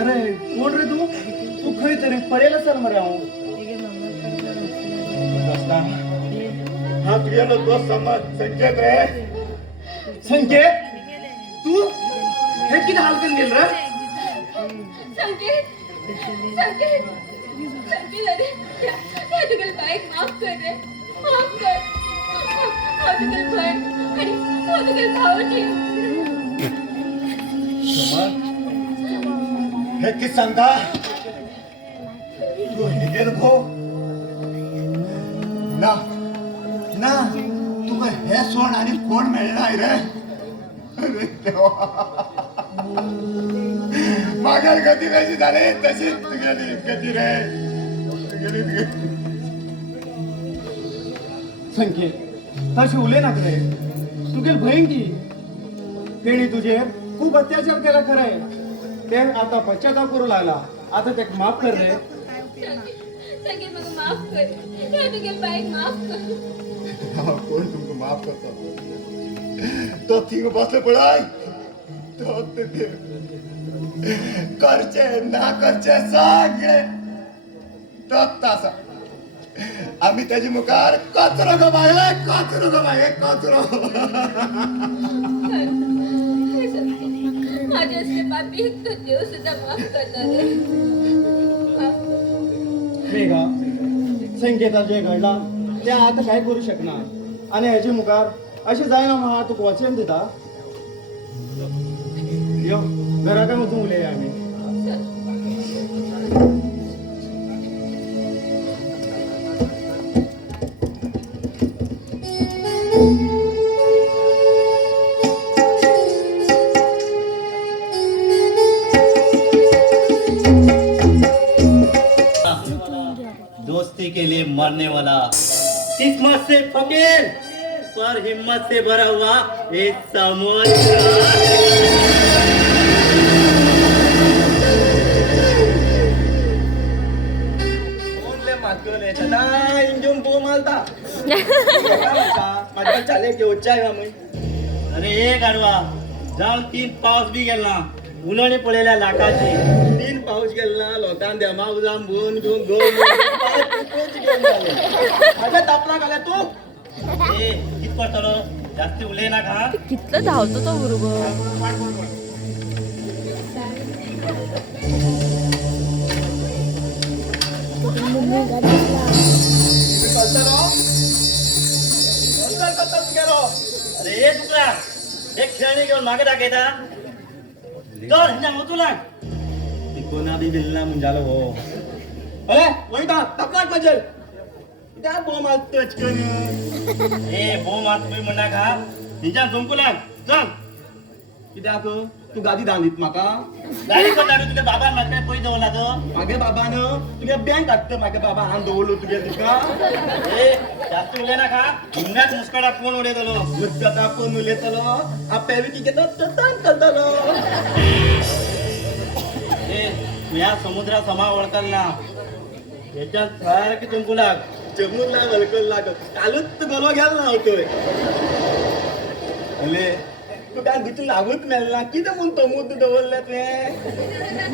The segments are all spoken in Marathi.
अरे कोण रे तू तू खरी तरी पडेल सर मरे हा तुझ्या दोस्त समज संकेत रे संकेत तू हे किती हालकन गेल रे संकेत संकेत संकेत अरे या तुगल बाईक माफ कर रे माफ कर हा तुगल बहन आणि हा तुगल भाऊजी हे किती सांगता तू हे भाऊ ना ना तुका हे सोड आणि कोण मिळणार रे अरे देवा मागेल गती कशी झाली तशीच तू गेली गती रे गेली संकेत तशी उले ना रे तू गेल बहीण की तेणी तुझे खूप अत्याचार केला खरंय ते आता पश्चाताप करू लागला आता ते माफ कर रे संकेत मला माफ कर या तुगल बाईक माफ कर कोण तुमको माफ करतो तो थिंग बसले पडाय तो ते करचे ना करचे सगळे तो तसा आम्ही त्याची मुखार कचरो गमायला कचरो माझे असले पापी तो देव सुद्धा माफ करणार रे मेघा संकेता जे घडला ते आता काय करू शकणार आणि ह्याची मुखार अशी जायना महा तू वचन दिता यो घरा काय मधून उले आम्ही दोस्ती के लिए मरने वाला किस्मत से फकीर पर हिम्मत से भरा हुआ एक अरे एक गाडवा जाऊन 3 पाऊस बी गेला उन्हाने पडलेल्या लाखाची 3 पाऊस गेला लोकांना देमाग जांबून घेऊन माझ्या तापला गाल्या तू ए कितपत चलो जास्ती उले ना का कितलं धावतो तो बरोबर अरे ए तुकला एक खेळणी घेऊन मागे टाकायचा चल हिंजा होतो लाग ती कोणा बी बिलना मुंजालो हो अरे वैदा तपलाक मजल त्या बो मारतोच कोण ए बो मात तुम्ही म्हणा का हिंजा झुंकू लाग चल कित्याक तू गादी दांदीत म्हाका गाडी कोण लागू तुझ्या बाबा मात काय पयस दवरला तो मागे बाबानं तुझ्या बँक हाडटा मागे बाबा हांव दवरलो तुगे तुका ए जास्त उले ना का हिंगाच मुस्कडा कोण उडयतलो मुद्दा कोण उलयतलो आपल्याला की घेता ततान करतलो ए तू या समुद्रा समा वळकल ना याच्यात सारखी तुमकू लाग जमून लाग हलकल लाग कालूच गलो गेल ना होतोय अले तू काय भितून लागूच मेलना कितें म्हूण तो मुद्द दवरले तुवें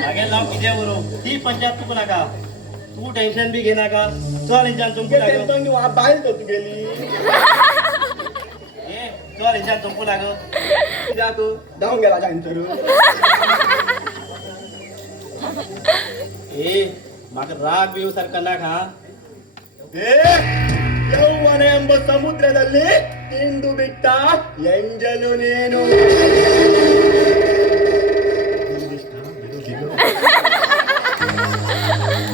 मागे लाव किती बरो ती पंचायत तुका नाका तू टेन्शन बी घेनाका चल हिंजान तुमकू लाग टेन्शन घेवन बायल तो तुगेली ए चल हिंजान तुमकू लाग कित्याक धांवून गेला जायंतर ए म्हाका राग बी सारका नाका ಯೌವನೆ ಎಂಬ ಸಮುದ್ರದಲ್ಲಿ ತಿಂದು ಬಿಟ್ಟ ಎಂಜಲು ನೀನು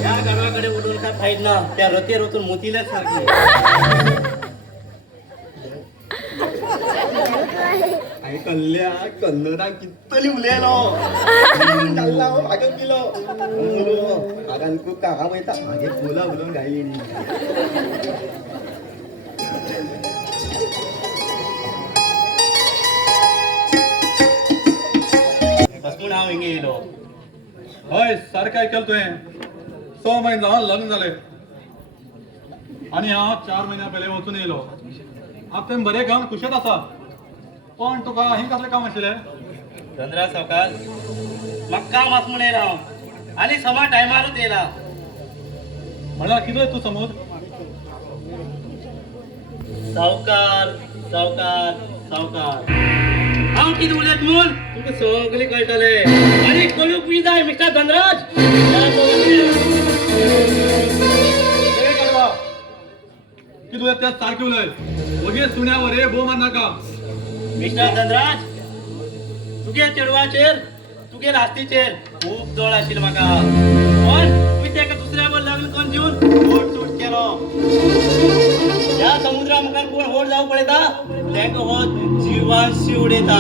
या गाडवाकडे उडून काय फाईट ना त्या रते रोतून मोतीला सारखी कल्ल्या कन्नडा कितली उलयलो जाल्ला मागे पिलो आगान खूप काका वयता मागे फुला उलोवन घायली बसून हांव हिंगे येयलो हय सारकें आयकल तुवें 6 म्हयने जावन लग्न जालें आनी हांव 4 म्हयन्या पयलीं वचून येयलो आतां तुवें बरें काम कुशेत आसा पण तुका हिंग कसलें काम आशिल्लें चंद्रा सावकार म्हाका काम आसा म्हण येयला हांव आणि समा टायमारच येला म्हणा किती तू समोर सावकार सावकार सावकार हांव कितें उलयत म्हूण तुमकां सगळें कळटलें आनी कळूक बी जाय मिस्टर धनराज की तुला त्यात सारखे उलय वगे सुण्यावर रे भो मान नाका मिस्टर धनराज तुगे चेडवाचेर तुगे आस्तीचेर खूब जोड आशिल्लो म्हाका पण तुवें तेका दुसऱ्या बरोबर लग्न करून दिवन फोट सूट केलो ह्या समुद्रा मुखार कोण होड जावं पळयता तेका हो जिवांशी उडयता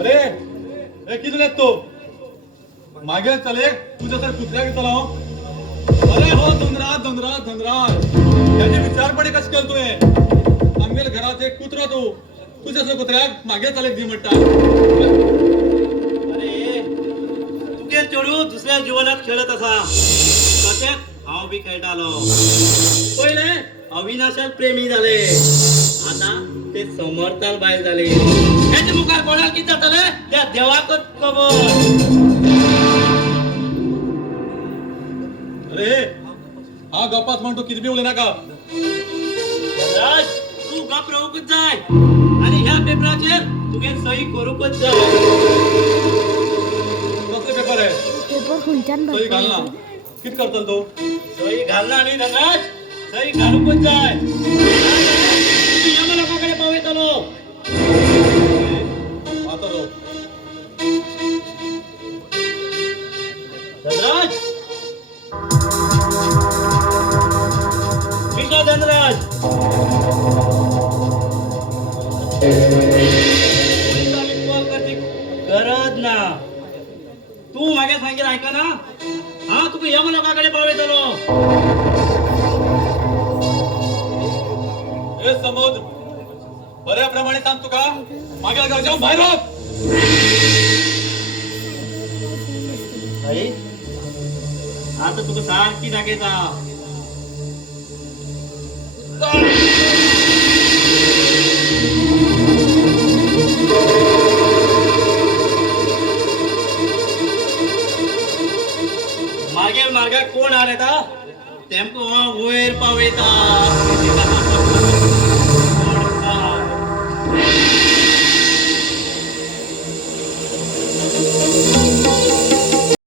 अरे हे किती उलयत तू मागे चले तुझ्या सर कुत्र्याक येतलो अरे हो धनराज धनराज धनराज त्याचे विचारपणे कशे केलं तुवें आमगेर घरात एक कुत्रो तू तुझ्या सर कुत्र्याक मागे चले दी म्हणटा अरे तुगे चेडू दुसऱ्या जिवनात खेळत आसा तशेंच हांव बी खेळटालो पयले अविनाशाक प्रेमी जाले आता ते समर्थान भायर जाले हेच्या मुखार कोणाक कितें जातले त्या देवाकच खबर अरे हा गप्पाच म्हणतो किती बी उलय नाका धनराज तू गप रावूकच जाय आणि ह्या पेपराचेर तुगे सही करूकच जाय कसले पेपर आहे पेपर खंयच्यान सही घाल ना किती करतल तो सही घालना न्ही धनराज सही घालूकच जाय तू या लोकांकडे पावयतलो आता तो धनराज मिस्टर धनराज गरज ना तू मागे सांगेल ऐका ना हा तुका यम लोकांकडे पावयतलो हे समोद बऱ्याप्रमाणे सांग तुका मागे घरच्या बाहेर हो आई आता तुका सारखी दाखयता मागे मार्गाक कोण आलेता तेमको वयर पावयता